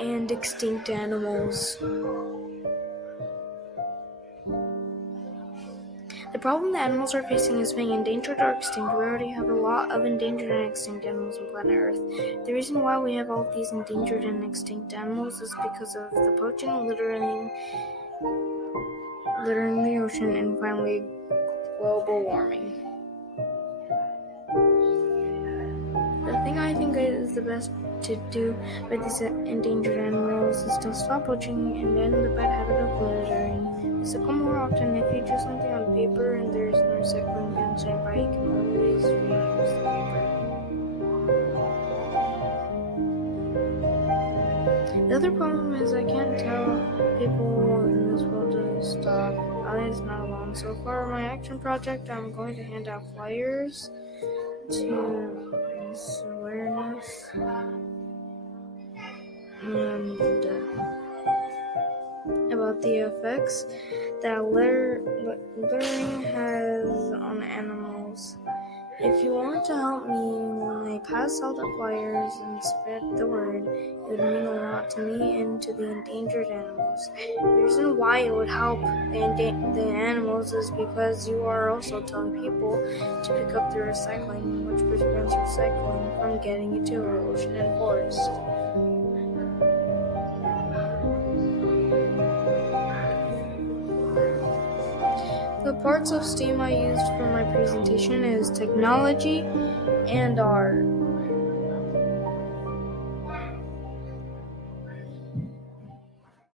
and extinct animals. The problem that animals are facing is being endangered or extinct. We already have a lot of endangered and extinct animals on planet Earth. The reason why we have all of these endangered and extinct animals is because of the poaching, littering the ocean, and finally global warming. The thing I think is the best to do with these endangered animals is to stop poaching and end the bad habit of littering. Recycle more often. If you do something on paper and there is no recycling bin nearby, you can always reuse the paper. The other problem is I can't tell people in this world to stop. I is not alone. So for my action project, I'm going to hand out flyers to raise awareness and about the effects that littering has on animals. If you want to help me when I pass out the flyers and spread the word, it would mean a lot to me and to the endangered animals. The reason why it would help the animals is because you are also telling people to pick up their recycling, which prevents recycling from getting into our ocean and forest. The parts of STEAM I used for my presentation is technology and art.